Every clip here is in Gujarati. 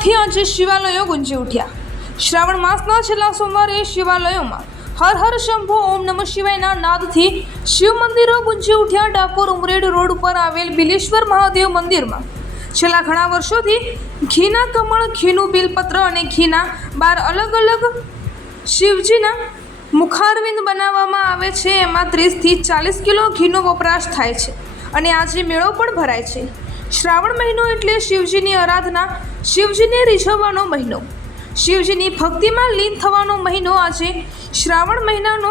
સોમવારથી આજે શિવાલયો ગુંજી ઉઠ્યા। શ્રાવણ માસના છેલ્લા સોમવારે શિવાલયોમાં હર હર શંભો ઓમ નમઃ શિવાયના નાદથી શિવ મંદિરો ગુંજી ઉઠ્યા। ડાકોર ઉમરેડ રોડ ઉપર આવેલ બિલેશ્વર મહાદેવ મંદિરમાં છેલ્લા ઘણા વર્ષોથી ઘીના કમળ, ઘીનું બિલપત્ર અને ઘીના 12 અલગ અલગ શિવજીના મુખારવિંદ બનાવવામાં આવે છે। એમાં 30 થી 40 કિલો ઘીનો વપરાશ થાય છે અને આજે મેળો પણ ભરાય છે। શ્રાવણ મહિનો એટલે શિવજીની આરાધના, શિવજીને રીઝવવાનો મહિનો, શિવજીની ભક્તિમાં લીન થવાનો મહિનો। આજે શ્રાવણ મહિનાનો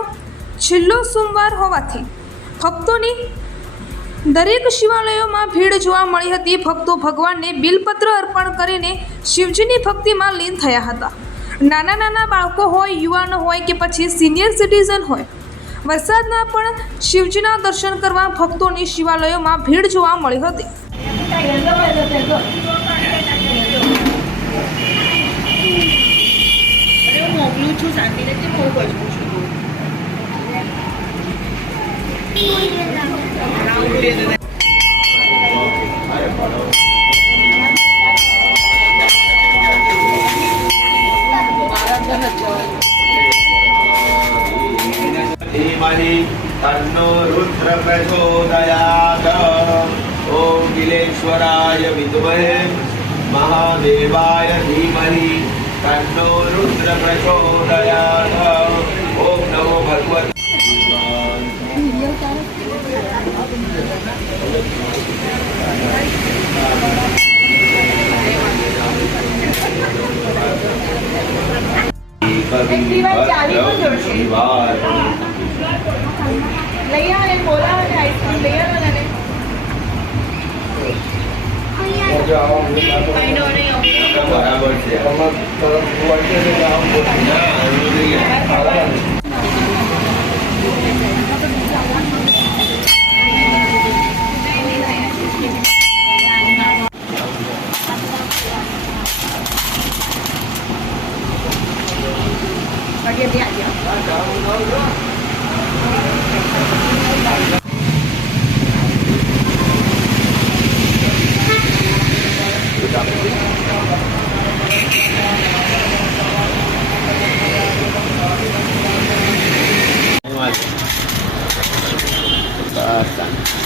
છેલ્લો સોમવાર હોવાથી ભક્તોની દરેક શિવાલયોમાં ભીડ જોવા મળી હતી। ભક્તો ભગવાનને બિલપત્ર અર્પણ કરીને શિવજીની ભક્તિમાં લીન થયા હતા। નાના નાના બાળકો હોય, યુવાનો હોય કે પછી સિનિયર સિટીઝન હોય, વરસાદના પણ શિવજીના દર્શન કરવા ભક્તોની શિવાલયોમાં ભીડ જોવા મળી હતી। મોકલું છું શાંતિને કે બહુ બચવું છું धीमहि तन्नो रुद्र प्रचोदयात्। ओम बिलेश्वराय विद्महे महादेवाय धीमहि तन्नो रुद्र प्रचोदयात्। ओम नमो भगवते बराबर છે।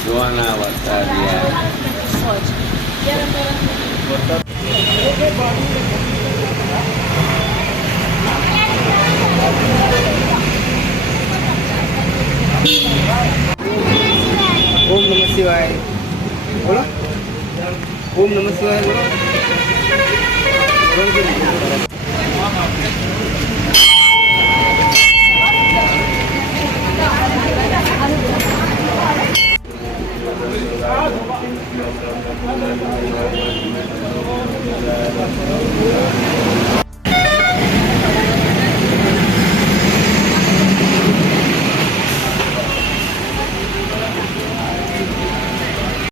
જોવાના વરસાદિયા ओम नमः शिवाय बोलो। ओम नमः शिवाय बोलो।